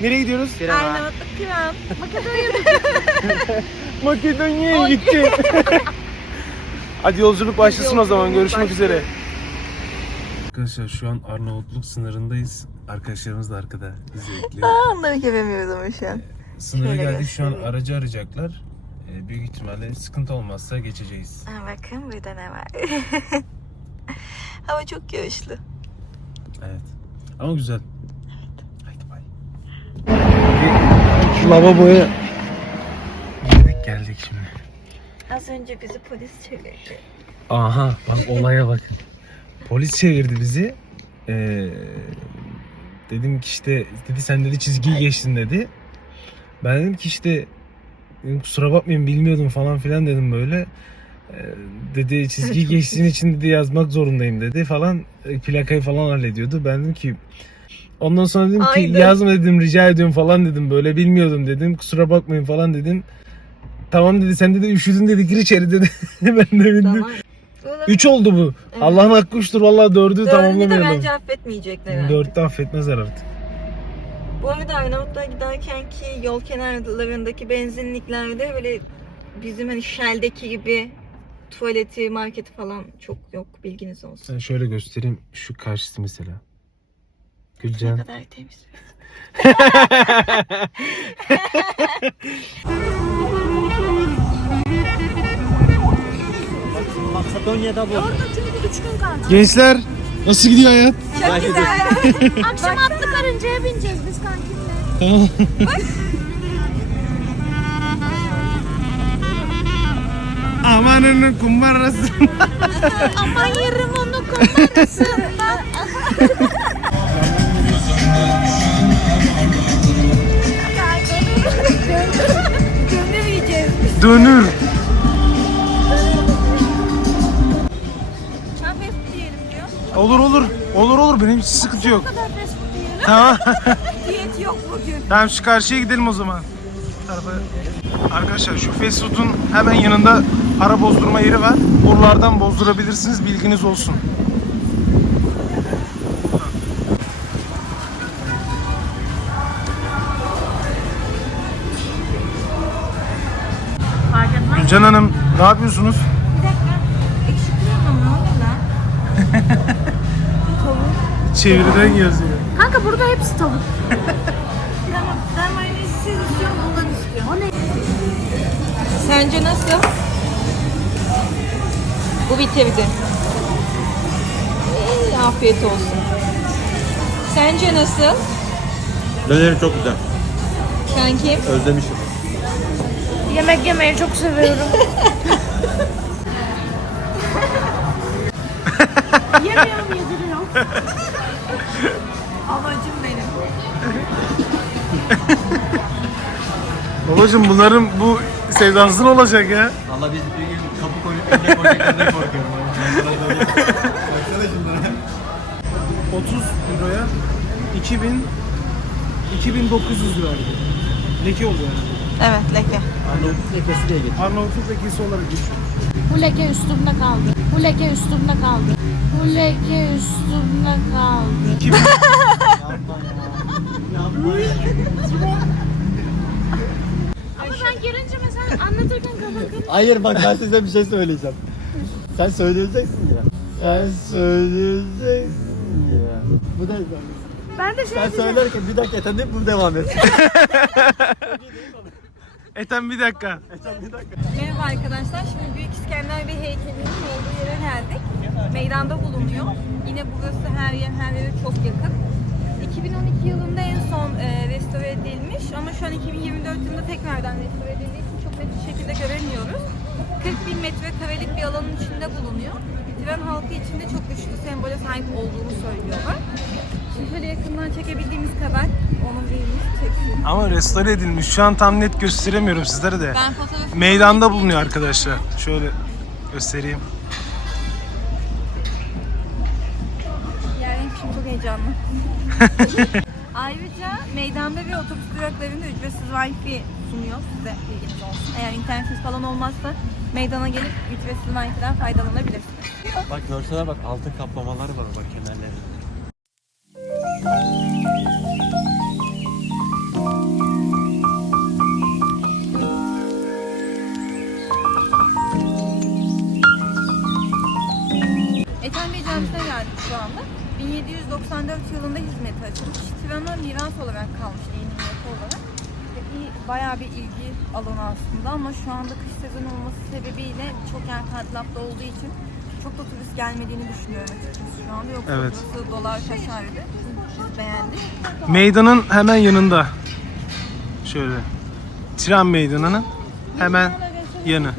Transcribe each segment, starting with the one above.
Nereye gidiyoruz? Arnavutluk kral. Makedonya'da Makedonya'ya gitti. Hadi yolculuk başlasın o zaman. Görüşmek üzere. Arkadaşlar şu an Arnavutluk sınırındayız. Arkadaşlarımız da arkada bizi bekliyor. onları göremiyoruz ama şu an. Sınıra Şöyle geldik şu an göstereyim. aracı arayacaklar. Ee, büyük ihtimalle sıkıntı olmazsa geçeceğiz. Ha, bakın burada ne var. Hava çok yağışlı. Evet. Ama güzel. Bay. Lavaboya girdik geldik şimdi. Az önce bizi polis çevirdi. Aha bak olaya bak. Polis çevirdi bizi. Ee, dedim ki işte dedi sen dedi çizgiyi geçtin dedi. Ben dedim ki işte kusura bakmayın bilmiyordum falan filan dedim böyle. Ee, dedi çizgiyi geçtiğin için dedi yazmak zorundayım dedi falan. E, Plakayı falan hallediyordu. Ben dedim ki ondan sonra dedim ki Aynen. yazma dedim rica ediyorum falan dedim böyle bilmiyordum dedim kusura bakmayın falan dedim. Tamam dedi sen dedi üşüdün dedi gir içeri dedi. ben de bindim. Tamam. 3 oldu bu. Evet. Allah'ın hakkı üçtür. Vallahi dördü Dördüncü de tamamlamayalım. bence affetmeyecekler. herhalde. Dörtte affetmezler artık. Bu arada Arnavutluğa giderken ki yol kenarlarındaki benzinliklerde böyle bizim hani Shell'deki gibi tuvaleti, marketi falan çok yok bilginiz olsun. Sen şöyle göstereyim. Şu karşısı mesela. Ne Gülcan. kadar temiz. Makedonya'da bu. Gençler nasıl gidiyor hayat? Çok güzel. Akşam atlı karıncaya bineceğiz biz kankinle. Tamam. Amanın kumbarası. Aman yerim onu kumarasında. Dönür. Fast diyelim diyor. Olur olur. Olur olur. Benim hiç sıkıntı yok. kadar fast food yiyelim. Tamam. Diyet yok bugün. tamam şu karşıya gidelim o zaman. Bu tarafa. Arkadaşlar şu fast food'un hemen yanında para bozdurma yeri var. Buralardan bozdurabilirsiniz. Bilginiz olsun. Gülcan Hanım ne yapıyorsunuz? Bir dakika. Ekşi krema mı? Ne oldu lan? Çeviriden yazıyor. Kanka burada hepsi tavuk. Tamam. Ben mayonezsiz istiyorum. Ondan istiyorum. O ne? Sence nasıl? Bu bitirdi. Ee, afiyet olsun. Sence nasıl? Döneri çok güzel. Kankim? Özlemişim. Yemek yemeyi çok seviyorum. Yemiyorum yediriyorum. Amacım benim. Babacım bunların bu sevdası ne olacak ya? Valla biz bir gün kapı koyup önüne koyacaklarından korkuyorum. Baksana şunlara. 30 euroya 2000 2900 lira. Leke oluyor yani. Evet leke. Arnavutluk lekesi diye geçiyor. Arnavutluk lekesi olarak geçiyor. Bu leke üstümde kaldı. Bu leke üstümde kaldı. Bu leke üstümde kaldı. 2000 Ama ben girince mesela anlatırken kafam Hayır bak ben size bir şey söyleyeceğim. Sen söyleyeceksin ya. Sen söyleyeceksin ya. Bu da Ben de şey Sen söylerken bir dakika yeter bu devam et. Ethem bir dakika. Merhaba arkadaşlar. Şimdi Büyük İskender Bey heykelinin olduğu yere geldik. Meydanda bulunuyor. Yine burası her yer her yere çok yakın. 2012 yılında en son e, restore edilmiş ama şu an 2024 yılında tekrardan restore edildiği için çok net bir şekilde göremiyoruz. 40 bin metrekarelik bir alanın içinde bulunuyor. Bitiren halkı içinde çok güçlü sembole sahip olduğunu söylüyorlar. Şimdi şöyle yakından çekebildiğimiz kadar onun verilmiş çeksin. Ama restore edilmiş. Şu an tam net gösteremiyorum sizlere de. Ben fotoğrafı Meydanda bulunuyor arkadaşlar. Şöyle göstereyim. Yani şimdi çok heyecanlı. Ayrıca meydanda ve otobüs duraklarında ücretsiz wifi sunuyor. Size bilginiz olsun. Eğer internetiniz falan olmazsa meydana gelip ücretsiz manikürden faydalanabilirsiniz. Bak görsene bak altın kaplamalar var bak kenarlarında. Ethem Bey Camisi'ne geldik şu anda. 1794 yılında hizmete açılmış. Tiran'a miras olarak kalmış, iyi olarak. Bayağı bir ilgi alanı aslında ama şu anda kış sezonu olması sebebiyle çok yer tadilatta olduğu için çok da turist gelmediğini düşünüyorum açıkçası şu anda. Yoksa Evet. burası dolar taşardı. Biz beğendik. Meydanın hemen yanında. Şöyle. Tren meydanının hemen yanı.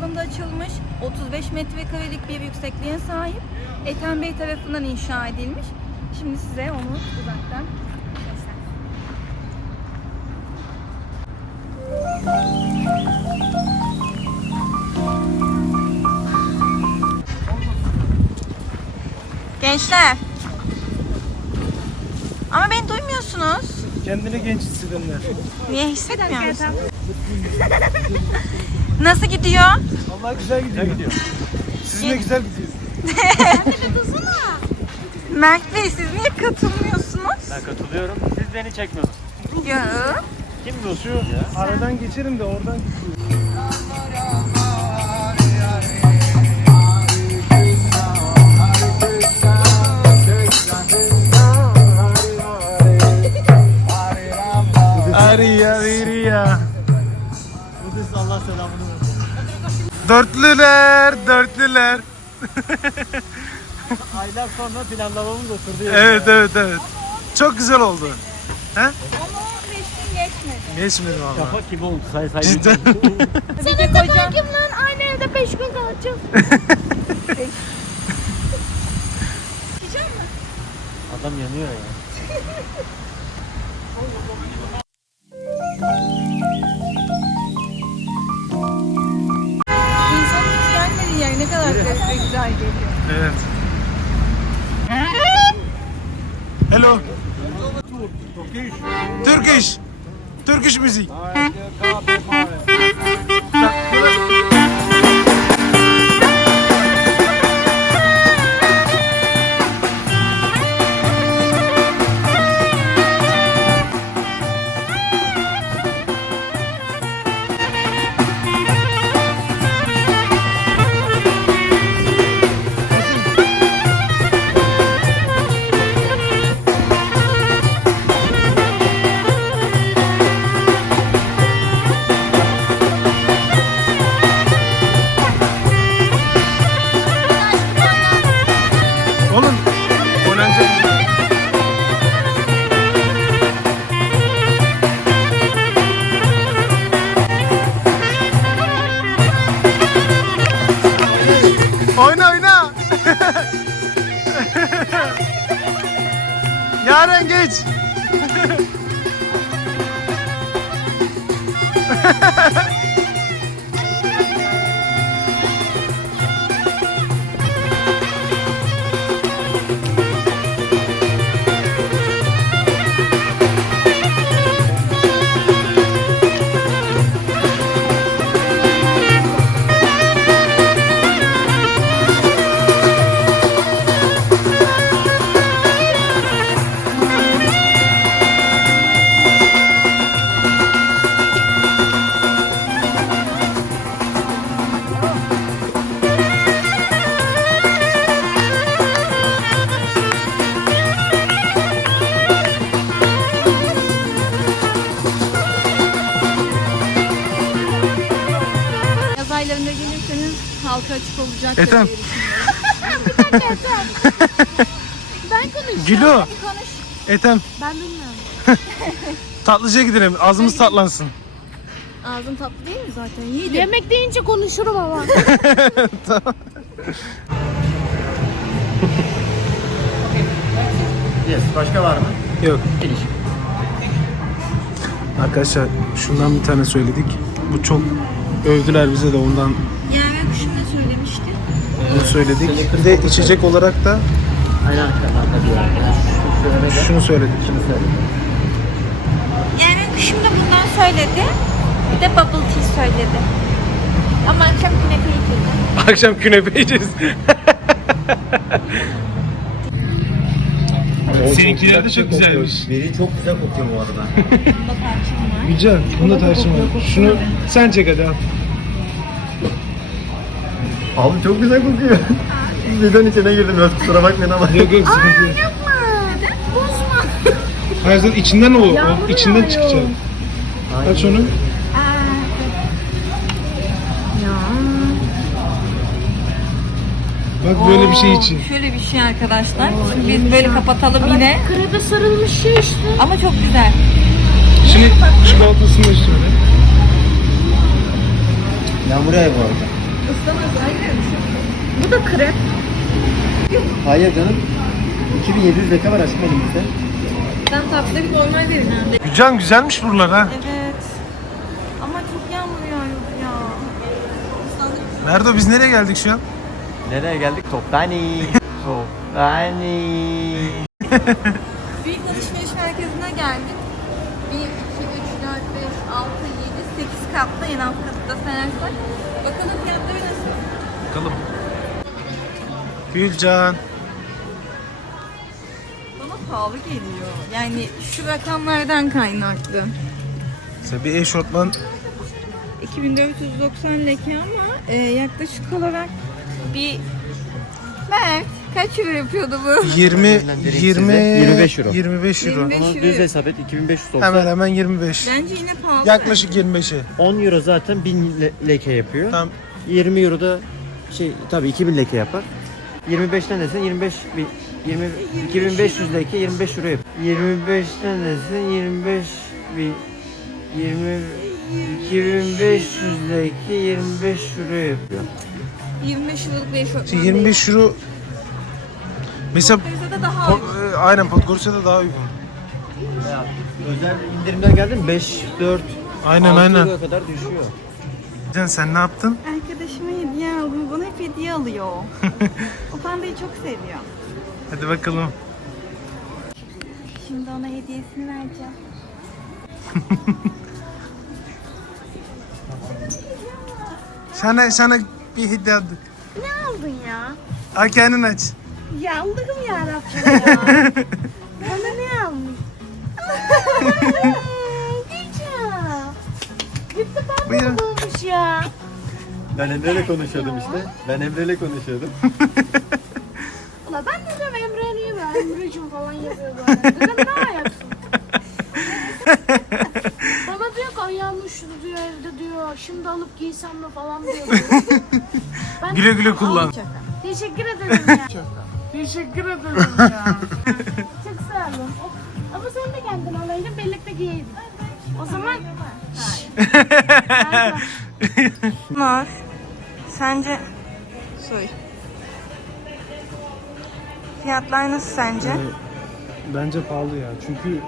Yılında açılmış. 35 metrekarelik bir yüksekliğe sahip. Ethem Bey tarafından inşa edilmiş. Şimdi size onu uzaktan. Gençler. Ama beni duymuyorsunuz. Kendini genç hissedenler. Niye hissetmiyor musun? Nasıl gidiyor? Allah güzel gidiyor. gidiyor. Sizin de güzel gidiyor. Mert Bey siz niye katılmıyorsunuz? Ben katılıyorum. Siz beni çekmiyorsunuz. Ya. Kim bu? Şu Aradan geçerim de oradan gidiyor. Dörtlüler, dörtlüler. Aylar sonra planlamamız oturdu. ya. Evet, evet, evet. Çok güzel oldu. He? Ama 15 gün geçmedi. Geçmedi valla. Kafa kim oldu? Say say. Cidden. Senin de. Kim lan aynı evde 5 gün kalacağız. Adam yanıyor ya. ne kadar garip ve güzel geliyor. Evet. Hello. Turkish. Turkish müzik. Şey. Oyna oyna. Yaren geç. Gülü. Hadi konuş. Etem Ben bilmiyorum. tatlıcıya gidelim. Ağzımız tatlansın. Ağzın tatlı değil mi zaten? Yiğidim. Yemek deyince konuşurum ama. Yes. Başka var mı? Yok. Finish. Arkadaşlar şundan bir tane söyledik. Bu çok övdüler bize de ondan Yani kuşum da söylemişti. bunu söyledik. Bir de içecek olarak da Aynı arkadan bir arkadaş. Şu söylemede. şunu söyledik. Şunu söyle. Yani da bundan söyledi. Bir de bubble tea söyledi. Ama akşam künefe yiyeceğiz. Akşam künefe yiyeceğiz. Seninkiler de çok güzelmiş. Biri çok güzel kokuyor bu arada. Bunda tarçın var. Güzel. Bunda tarçın var. Şunu sen çek hadi al. Abi çok güzel kokuyor. Bidon içine girdim biraz kusura bakmayın ama. Yok yok sıkıntı yok. Yapma. Bozma. Hayır zaten içinden o. o Yağmur içinden yağıyor. çıkacak. Aç onu. Bak böyle bir şey için. Şöyle bir şey arkadaşlar. Şimdi biz böyle kapatalım yine. Krebe sarılmış şey işte. Ama çok güzel. Şimdi çikolatasını da şöyle. Yağmur yağıyor bu arada. Bu da krep. Hayır canım. 2700 leka var aşkım elimizde. Ben tatlıda bir normal verin ha. Güzel güzelmiş buralar ha. Evet. Ama çok yağmur yağıyor ya. Merdo biz nereye geldik şu an? Nereye geldik? Toptani. Toptani. Büyük alışveriş merkezine geldik. 1, 2, 3, 4, 5, 6, 7, 8 katlı en alt katta sayarsak. Bakalım fiyatları nasıl? Bakalım. Gülcan. Bana pahalı geliyor. Yani şu rakamlardan kaynaklı. Mesela bir eşortman 2490 leke ama e, yaklaşık olarak bir Mert kaç euro yapıyordu bu? 20 Direkt 20 size 25 euro. 25 euro. 25 Onu euro. düz hesap et 2500 olsa. Hemen hemen 25. Bence yine pahalı. Yaklaşık 25'e. 10 euro zaten 1000 le- leke yapıyor. Tamam. 20 euro da şey tabii 2000 leke yapar. 25'ten desen 25 bin 20 2500 leke 25 euro yap. 25'ten desen 25 bin 20 2500 leke 25 euro yapıyor. 25 yıllık bir eşofman Şimdi 25 euro Mesela de daha po- uygun. e, aynen Podgorica'da daha uygun. Özel indirimler geldi mi? 5 4 Aynen 6 aynen. kadar düşüyor. Can sen ne yaptın? Arkadaşıma hediye aldım. Bana hep hediye alıyor. o pandayı çok seviyor. Hadi bakalım. Şimdi ona hediyesini vereceğim. Sana sana bir hediye aldık. Ne aldın ya? Al kendin aç. Ya Allah'ım yarabbim ya. Bana ne almış? Gülcan. Gitti Buyurun. Ya. Ben Emre'yle konuşuyordum işte. Ben Emre'yle konuşuyordum. Ula ben de diyorum Emre niye böyle Emre'cim falan yapıyor böyle. Dedim ne ayaksın? Bana diyor ki ayağım üşüdü diyor evde diyor. Şimdi alıp giysem mi falan diyor. Ben Güle güle kullan. Teşekkür ederim ya. Teşekkür ederim ya. Sence... Soy. Fiyatlar nasıl sence? Bence pahalı ya. Çünkü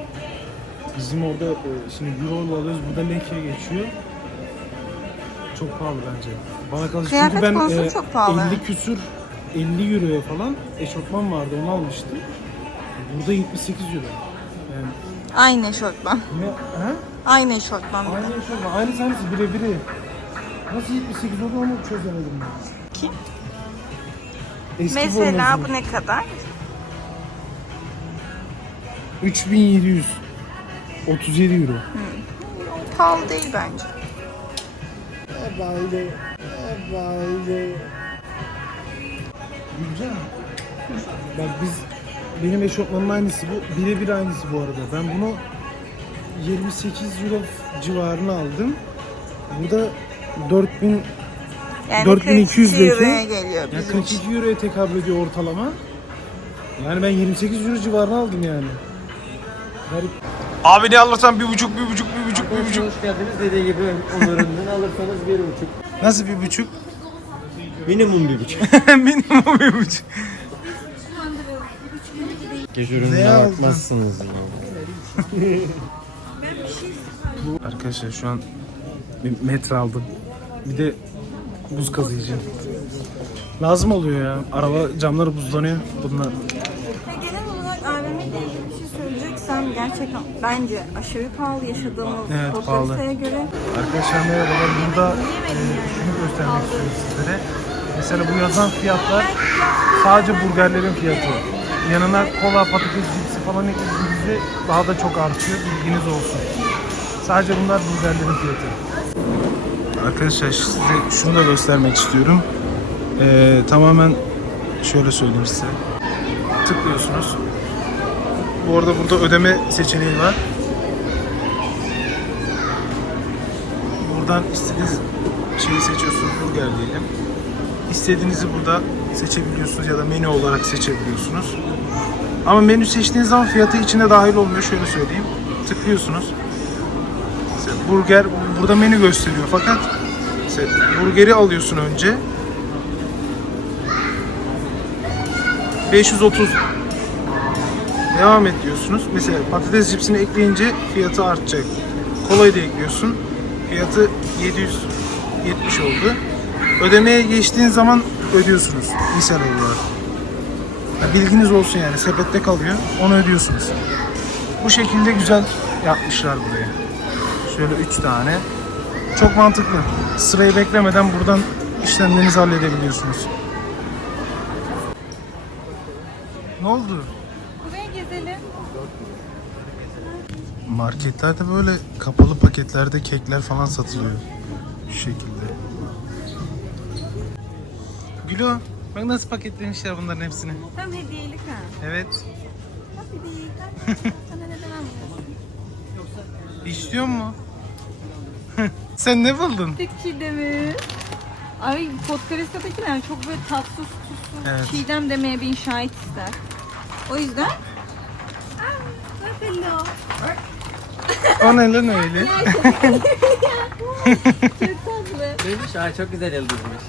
bizim orada e, şimdi euro ile alıyoruz. Burada leke geçiyor. Çok pahalı bence. Bana kalırsa Kıyafet çünkü ben konusu e, çok pahalı. 50 küsür 50 euroya falan eşofman vardı onu almıştım. Burada 78 euro. Yani Aynı eşortman. ne? Ha? Aynı de. Aynı eşofman. Aynı tanesi birebiri. Nasıl 78 oldu onu çözemedim ben. Kim? Eski Mesela bu ne kadar? 3700 37 euro. Pahalı değil bence. Böyle, böyle. Gülcan. Bak biz benim eşofmanın aynısı bu. Birebir aynısı bu arada. Ben bunu 28 euro civarına aldım. Burada 4000 Yani 4200 42 leke. euroya geliyor Ya bizim için. 42 euroya tekabül ediyor ortalama. Yani ben 28 euro civarına aldım yani. Garip. Abi ne alırsan bir buçuk, bir buçuk, bir buçuk, bir buçuk. Hoş geldiniz dediği gibi onlarından alırsanız bir buçuk. Nasıl bir buçuk? Minimum bir buçuk. Minimum bir buçuk. Geç Ne ürününe aldın? bakmazsınız ya. Arkadaşlar şu an bir metre aldım. Bir de buz kazıyıcı. Lazım oluyor ya. Araba camları buzlanıyor. Bunlar. Ya Genel olarak AVM ile ilgili bir şey söyleyeceksem gerçekten bence aşırı pahalı yaşadığımız Evet, pahalı. göre. Arkadaşlar merhabalar. Burada e, şunu göstermek istiyorum sizlere. Mesela bu yazan fiyatlar sadece burgerlerin fiyatı. Yanına kola, patates cipsi falan eklediğinizde daha da çok artıyor. Bilginiz olsun. Sadece bunlar burgerlerin fiyatı. Arkadaşlar size şunu da göstermek istiyorum. Ee, tamamen şöyle söyleyeyim size. Tıklıyorsunuz. Bu arada burada ödeme seçeneği var. Buradan istediğiniz şeyi seçiyorsunuz. Burger diyelim. İstediğinizi burada seçebiliyorsunuz ya da menü olarak seçebiliyorsunuz. Ama menü seçtiğiniz zaman fiyatı içine dahil olmuyor. Şöyle söyleyeyim. Tıklıyorsunuz. Burger burada menü gösteriyor fakat mesela burgeri alıyorsun önce. 530 devam et diyorsunuz. Mesela patates cipsini ekleyince fiyatı artacak. Kolayı da ekliyorsun. Fiyatı 770 oldu. Ödemeye geçtiğin zaman ödüyorsunuz misal olarak. Bilginiz olsun yani sepette kalıyor. Onu ödüyorsunuz. Bu şekilde güzel yapmışlar burayı. Şöyle 3 tane. Çok mantıklı. Sırayı beklemeden buradan işlemlerinizi halledebiliyorsunuz. Ne oldu? Buraya gezelim. Marketlerde böyle kapalı paketlerde kekler falan satılıyor. Şu şekilde. Gülo, bak nasıl paketlemişler bunların hepsini. Tam hediyelik ha. Evet. Tabii değil. Neden? İstiyor mu? Sen ne buldun? Tek çiğdemi. Ay Podgorica'dakiler çok böyle tatsız tuzsuz Evet. çiğdem demeye bir şahit ister. O yüzden Aa, bak hello. O ne lan öyle? Çok tatlı. Neymiş? Ay çok güzel yıldızmış.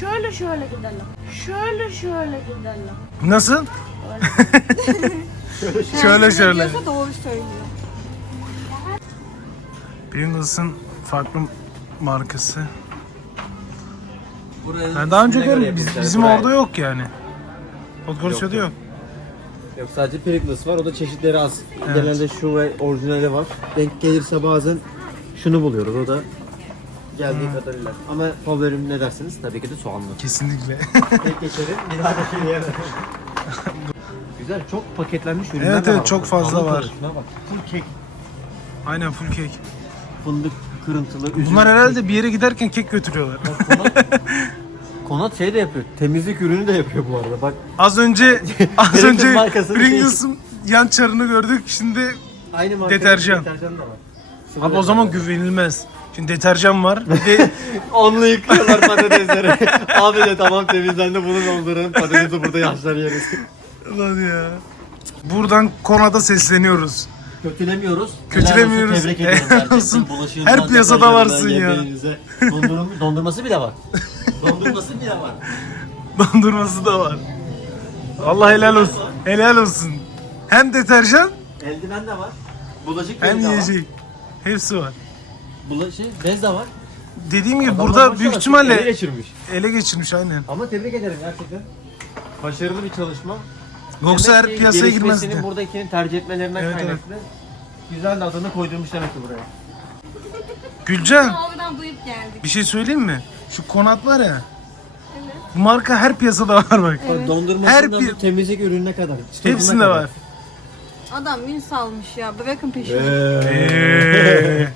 Şöyle şöyle gidelim. Şöyle şöyle gidelim. Nasıl? şöyle şöyle. diyorsa doğru söylüyor. Pringles'ın farklı markası. Buranın Ben daha önce ismine göre görmedim. Biz, yapmışlar bizim burayı. orada yok yani. Podgorica'da Yok, yok. Yok sadece Pringles var. O da çeşitleri az. Evet. Genelde şu ve orijinali var. Denk gelirse bazen şunu buluyoruz. O da geldiği kadarıyla. Ama favorim ne dersiniz? Tabii ki de soğanlı. Kesinlikle. Tek geçerim. Bir daha da şey yemem. Güzel. Çok paketlenmiş ürünler Evet, de evet, var. çok fazla Alın var. karışına bak. Full kek. Aynen full kek. Fındık kırıntılı. üzüm Bunlar herhalde bir yere giderken kek götürüyorlar. Konat, Konat şey de yapıyor. Temizlik ürünü de yapıyor bu arada. Bak Az önce az önce markasının Pringles'ın yan çarını gördük. Şimdi aynı marka Deterjan. deterjan da var. Abi o zaman güvenilmez. Şimdi deterjan var. Bir de Onlu yıkıyorlar patatesleri. Abi de tamam temizlendi bunu doldurun. Patatesi burada yaşlar yeriz. Ulan ya. Buradan Kona'da sesleniyoruz. Kötülemiyoruz. Kötülemiyoruz. Tebrik ediyorum. Bulaşığından, Her piyasada varsın ya. yemeğinize. Dondurması bile var. Dondurması bile var. Dondurması da var. Allah helal olsun. Helal olsun. Hem deterjan Eldiven de var. Bulaşık hem bezi de var. yiyecek. Hepsi var. Bulaşık bez de var. Dediğim gibi burada büyük ihtimalle ele geçirmiş. ele geçirmiş aynen. Ama tebrik ederim gerçekten. Başarılı bir çalışma. Yoksa her piyasaya girmezdi. buradakinin tercih etmelerinden Evet, evet. kaynaklı. Güzel de adını koydurmuş demek ki buraya. Gülcan Oradan duyup geldik. bir şey söyleyeyim mi? Şu konat var ya. Bu marka her piyasada var bak. Evet. Dondurmasından Her bir bir- temizlik ürününe kadar. Hepsinde kadar. var. Adam ün salmış ya. Bırakın peşini. Eee.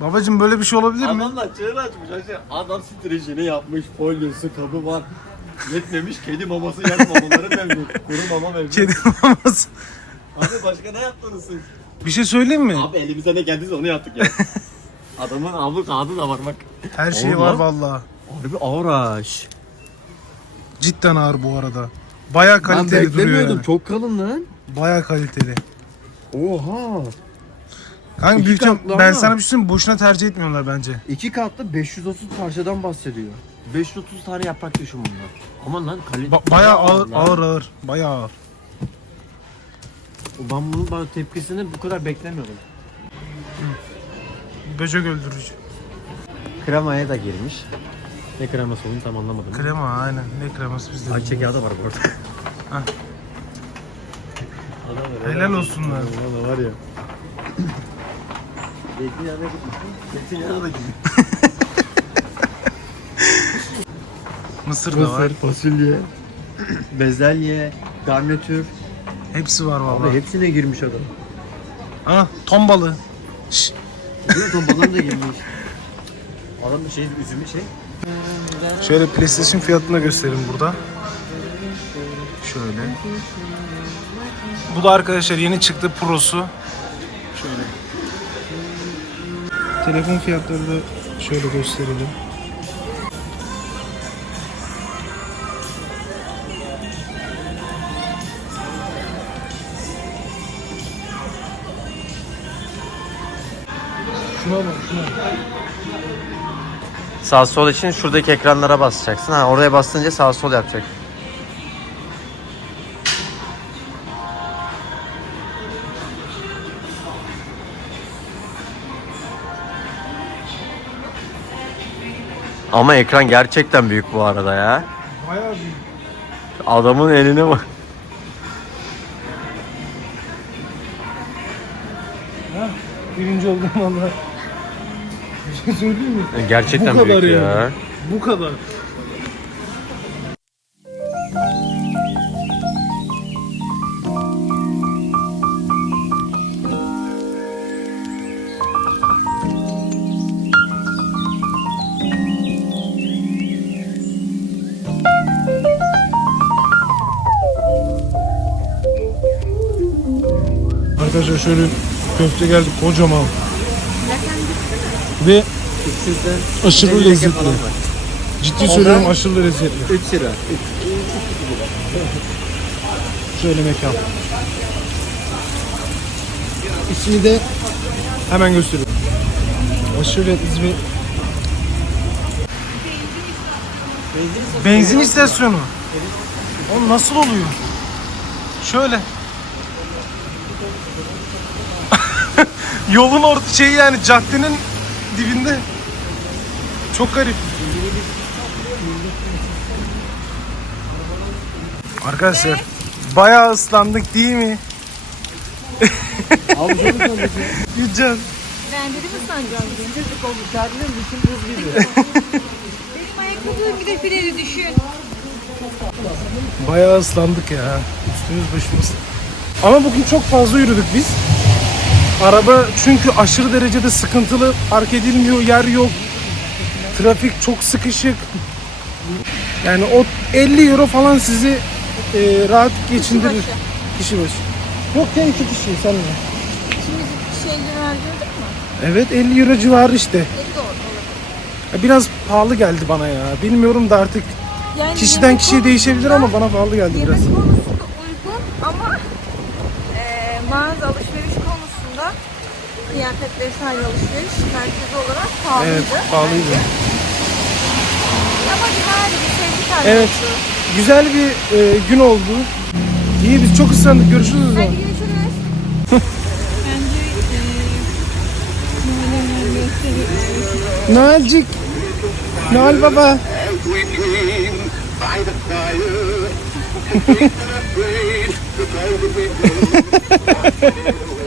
Babacım böyle bir şey olabilir mi? Adam da çığır açmış. Adam streçini yapmış. Folyosu, kabı var. Yetmemiş kedi maması yer mamaları mevcut. Kuru mama mevcut. Kedi maması. Abi başka ne yaptınız siz? Bir şey söyleyeyim mi? Abi elimize ne geldiyse onu yaptık ya. Adamın avlu kağıdı da var bak. Her şey Oğlum var lan. vallahi. Harbi ağaç. Cidden ağır bu arada. Baya Ben kaliteli duruyor beklemiyordum. yani. Çok kalın lan. Baya kaliteli. Oha. Kanka İki büyük ihtimal- katlı ben ama. sana bir şey söyleyeyim mi? boşuna tercih etmiyorlar bence. İki katlı 530 parçadan bahsediyor. 530 tane yaprak düşün bunlar. Aman lan kalite. Ba- baya ağır ağır ağır. Baya ağır. Ben bunun bana tepkisini bu kadar beklemiyordum. Böcek öldürücü. Kremaya da girmiş. Ne kreması olduğunu tam anlamadım. Krema aynen. Ne kreması bizde? Ayçiçek yağı da var bu arada. Hah. Helal olsunlar. Valla var ya. Zeytinyağına gitmiş. Zeytinyağına da gitmiş. Mısır da var. fasulye, bezelye, garnitür. Hepsi var Abi hepsine girmiş adam. Ha, ton balığı. Mi? Ton balığına da girmiş. Adam bir şey, üzümü şey. Şöyle PlayStation fiyatını da göstereyim burada. Şöyle. Bu da arkadaşlar yeni çıktı Pro'su. Şöyle. Telefon fiyatları da şöyle gösterelim. Şuna bak şuna. Sağ sol için şuradaki ekranlara basacaksın. Ha oraya bastınca sağ sol yapacak. Ama ekran gerçekten büyük bu arada ya. Bayağı büyük. Adamın eline bak. Birinci oldum valla. Şey söyleyeyim mi? Gerçekten Bu kadar büyük ya. yani. Bu kadar. Arkadaşlar şöyle köfte geldi kocaman. Ve aşırı lezzetli. Ciddi söylüyorum aşırı lezzetli. 3 lira. Şöyle mekan. İsmini de hemen gösteriyorum. Aşırı lezzetli Benzin istasyonu. O nasıl oluyor? Şöyle. Yolun orta şeyi yani caddenin dibinde. Çok garip. Arkadaşlar bayağı ıslandık değil mi? Abi şöyle konuşuyor. Gideceğiz. Ben dedim ıslanacağım. Çocuk olmuş kendine bütün buz gibi. Benim ayakkabılarım bir de freni düşün. Bayağı ıslandık ya. Üstümüz başımız. Ama bugün çok fazla yürüdük biz. Araba çünkü aşırı derecede sıkıntılı. Park edilmiyor, yer yok. Trafik çok sıkışık. Yani o 50 euro falan sizi e, rahat geçindirir. başı. Kişi başı. Yok ya iki kişi sen mi? Şimdi şeyleri harcıyorduk mu? Evet 50 euro civarı işte. Biraz pahalı geldi bana ya. Bilmiyorum da artık Yani kişiden yemek kişiye değişebilir ama bana pahalı geldi Yemek biraz. konusunda uygun ama e, mağaza alışveriş konusunda kıyafet vesaire alışveriş merkezi olarak pahalıydı. Evet pahalıydı. Ama güzeldi, bir sevgi. Evet. Güzel bir e, gün oldu. İyi biz çok ıslandık. Görüşürüz o zaman. Hadi görüşürüz. Bence e. Noel baba.